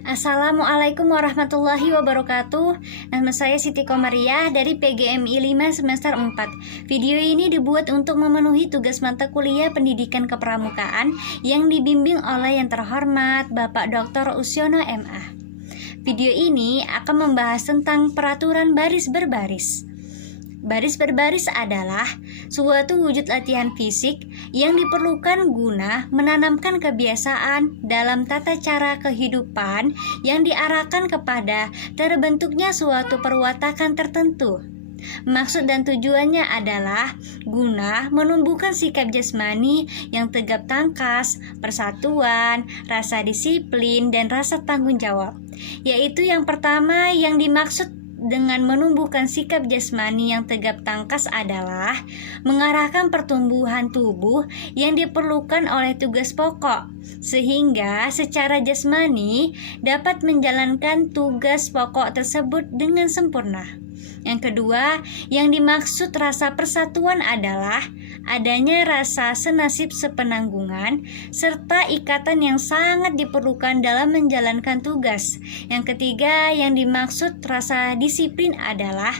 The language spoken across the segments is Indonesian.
Assalamualaikum warahmatullahi wabarakatuh. Nama saya Siti Komariah dari PGMI 5 semester 4. Video ini dibuat untuk memenuhi tugas mata kuliah Pendidikan Kepramukaan yang dibimbing oleh yang terhormat Bapak Dr. Usyono MA. Video ini akan membahas tentang peraturan baris berbaris. Baris berbaris adalah suatu wujud latihan fisik yang diperlukan guna menanamkan kebiasaan dalam tata cara kehidupan yang diarahkan kepada terbentuknya suatu perwatakan tertentu. Maksud dan tujuannya adalah guna menumbuhkan sikap jasmani yang tegap tangkas, persatuan, rasa disiplin, dan rasa tanggung jawab. Yaitu yang pertama yang dimaksud dengan menumbuhkan sikap jasmani yang tegap tangkas adalah mengarahkan pertumbuhan tubuh yang diperlukan oleh tugas pokok, sehingga secara jasmani dapat menjalankan tugas pokok tersebut dengan sempurna. Yang kedua, yang dimaksud rasa persatuan adalah adanya rasa senasib sepenanggungan serta ikatan yang sangat diperlukan dalam menjalankan tugas. Yang ketiga, yang dimaksud rasa disiplin adalah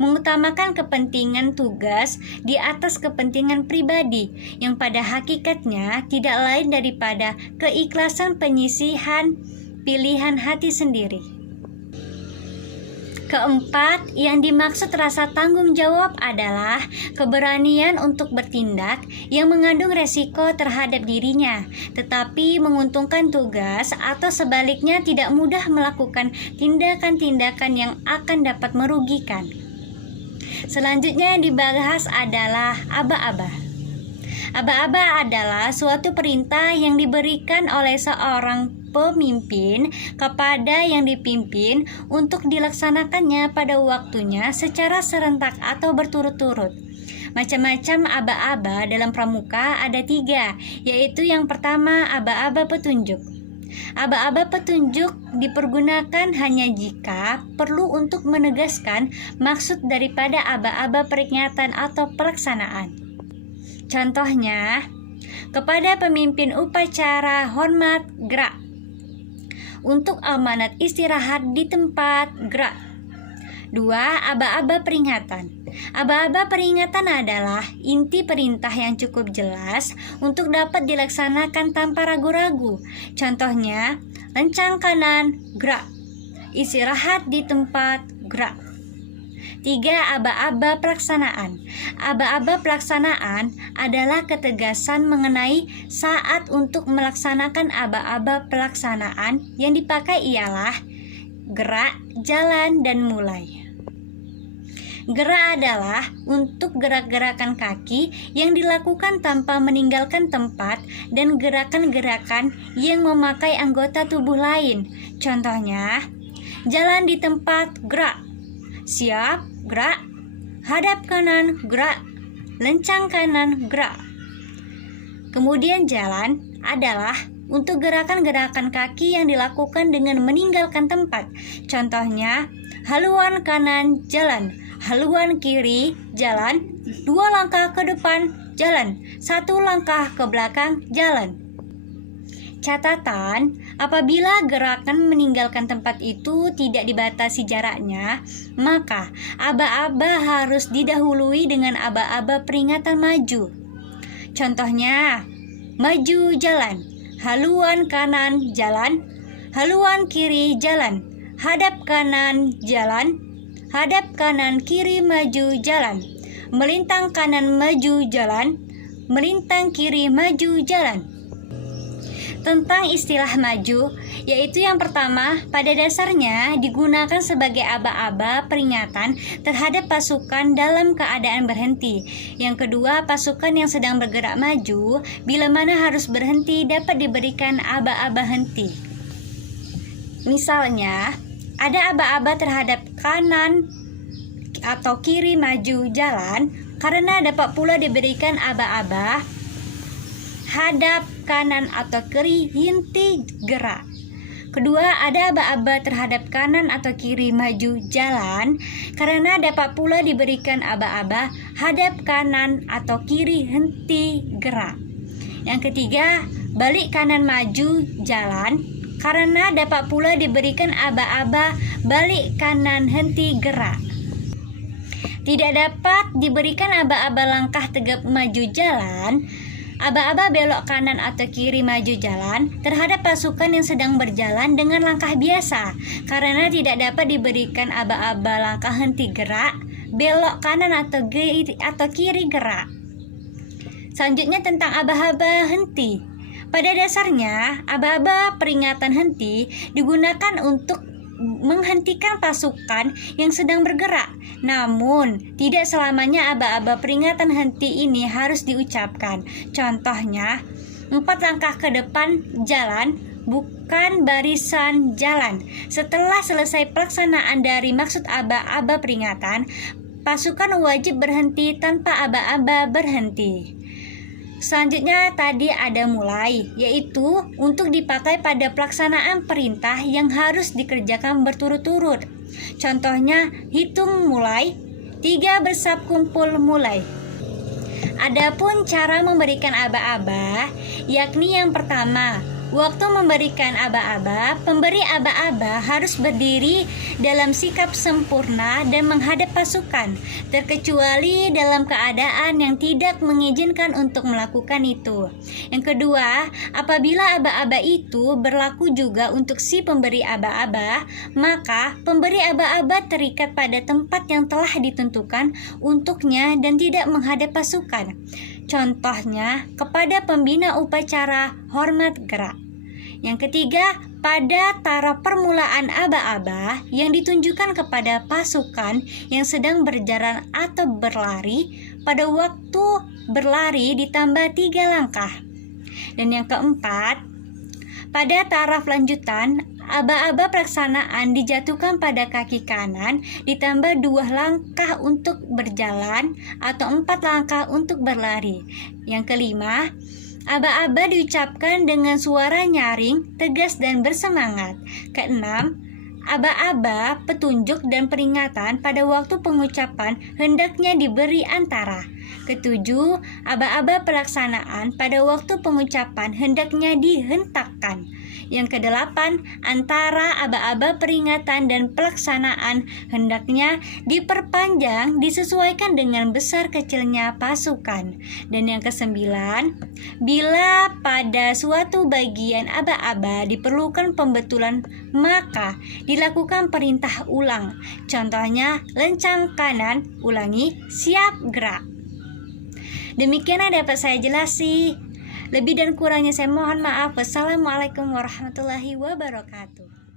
mengutamakan kepentingan tugas di atas kepentingan pribadi yang pada hakikatnya tidak lain daripada keikhlasan penyisihan pilihan hati sendiri. Keempat, yang dimaksud rasa tanggung jawab adalah keberanian untuk bertindak yang mengandung resiko terhadap dirinya, tetapi menguntungkan tugas atau sebaliknya tidak mudah melakukan tindakan-tindakan yang akan dapat merugikan. Selanjutnya yang dibahas adalah aba-aba. Aba-aba adalah suatu perintah yang diberikan oleh seorang pemimpin kepada yang dipimpin untuk dilaksanakannya pada waktunya secara serentak atau berturut-turut. Macam-macam aba-aba dalam pramuka ada 3, yaitu yang pertama aba-aba petunjuk. Aba-aba petunjuk dipergunakan hanya jika perlu untuk menegaskan maksud daripada aba-aba peringatan atau pelaksanaan. Contohnya, kepada pemimpin upacara hormat, gerak. Untuk amanat istirahat di tempat, gerak. 2. Aba-aba peringatan. Aba-aba peringatan adalah inti perintah yang cukup jelas untuk dapat dilaksanakan tanpa ragu-ragu. Contohnya, lencang kanan, gerak. Istirahat di tempat, gerak. 3. Aba-aba pelaksanaan. Aba-aba pelaksanaan adalah ketegasan mengenai saat untuk melaksanakan aba-aba pelaksanaan yang dipakai ialah gerak, jalan, dan mulai. Gerak adalah untuk gerak-gerakan kaki yang dilakukan tanpa meninggalkan tempat dan gerakan-gerakan yang memakai anggota tubuh lain. Contohnya, jalan di tempat, gerak. Siap, gerak. Hadap kanan, gerak. Lencang kanan, gerak. Kemudian jalan adalah untuk gerakan-gerakan kaki yang dilakukan dengan meninggalkan tempat. Contohnya, haluan kanan, jalan. Haluan kiri, jalan. 2 langkah ke depan, jalan. 1 langkah ke belakang, jalan. Catatan, apabila gerakan meninggalkan tempat itu tidak dibatasi jaraknya, maka aba-aba harus didahului dengan aba-aba peringatan maju. Contohnya, maju jalan, haluan kanan jalan, haluan kiri jalan, hadap kanan jalan, hadap kanan kiri maju jalan, melintang kanan maju jalan, melintang kiri maju jalan. Tentang istilah maju, yaitu yang pertama pada dasarnya digunakan sebagai aba-aba peringatan terhadap pasukan dalam keadaan berhenti. Yang kedua, pasukan yang sedang bergerak maju bila mana harus berhenti dapat diberikan aba-aba henti. Misalnya, ada aba-aba terhadap kanan atau kiri maju jalan karena dapat pula diberikan aba-aba hadap kanan atau kiri henti gerak. Kedua, ada aba-aba terhadap kanan atau kiri maju jalan karena dapat pula diberikan aba-aba hadap kanan atau kiri henti gerak. Yang ketiga, balik kanan maju jalan karena dapat pula diberikan aba-aba balik kanan henti gerak. Tidak dapat diberikan aba-aba langkah tegap maju jalan, aba-aba belok kanan atau kiri maju jalan terhadap pasukan yang sedang berjalan dengan langkah biasa, karena tidak dapat diberikan aba-aba langkah henti gerak, belok kanan atau kiri gerak. Selanjutnya tentang aba-aba henti. Pada dasarnya, aba-aba peringatan henti digunakan untuk menghentikan pasukan yang sedang bergerak. Namun, tidak selamanya aba-aba peringatan henti ini harus diucapkan. Contohnya, 4 langkah ke depan jalan, bukan barisan jalan. Setelah selesai pelaksanaan dari maksud aba-aba peringatan, pasukan wajib berhenti tanpa aba-aba berhenti. Selanjutnya tadi ada mulai, yaitu untuk dipakai pada pelaksanaan perintah yang harus dikerjakan berturut-turut. Contohnya, hitung mulai, 3 bersab kumpul mulai. Adapun cara memberikan aba-aba, yakni yang pertama, waktu memberikan aba-aba, pemberi aba-aba harus berdiri dalam sikap sempurna dan menghadap pasukan, terkecuali dalam keadaan yang tidak mengizinkan untuk melakukan itu. Yang kedua, apabila aba-aba itu berlaku juga untuk si pemberi aba-aba, maka pemberi aba-aba terikat pada tempat yang telah ditentukan untuknya dan tidak menghadap pasukan. Contohnya, kepada pembina upacara hormat gerak. Yang ketiga, pada taraf permulaan aba-aba yang ditunjukkan kepada pasukan yang sedang berjalan atau berlari, pada waktu berlari ditambah 3 langkah. Dan yang keempat, pada taraf lanjutan, aba-aba pelaksanaan dijatuhkan pada kaki kanan ditambah 2 langkah untuk berjalan atau 4 langkah untuk berlari. Yang kelima, aba-aba diucapkan dengan suara nyaring, tegas dan bersemangat. Keenam, aba-aba petunjuk dan peringatan pada waktu pengucapan hendaknya diberi antara. Ketujuh, aba-aba pelaksanaan pada waktu pengucapan hendaknya dihentakkan. Yang kedelapan, antara aba-aba peringatan dan pelaksanaan hendaknya diperpanjang disesuaikan dengan besar kecilnya pasukan. Dan yang kesembilan, bila pada suatu bagian aba-aba diperlukan pembetulan, maka dilakukan perintah ulang. Contohnya, lencang kanan, ulangi, siap gerak. Demikian yang dapat saya jelasi. Lebih dan kurangnya saya mohon maaf. Wassalamualaikum warahmatullahi wabarakatuh.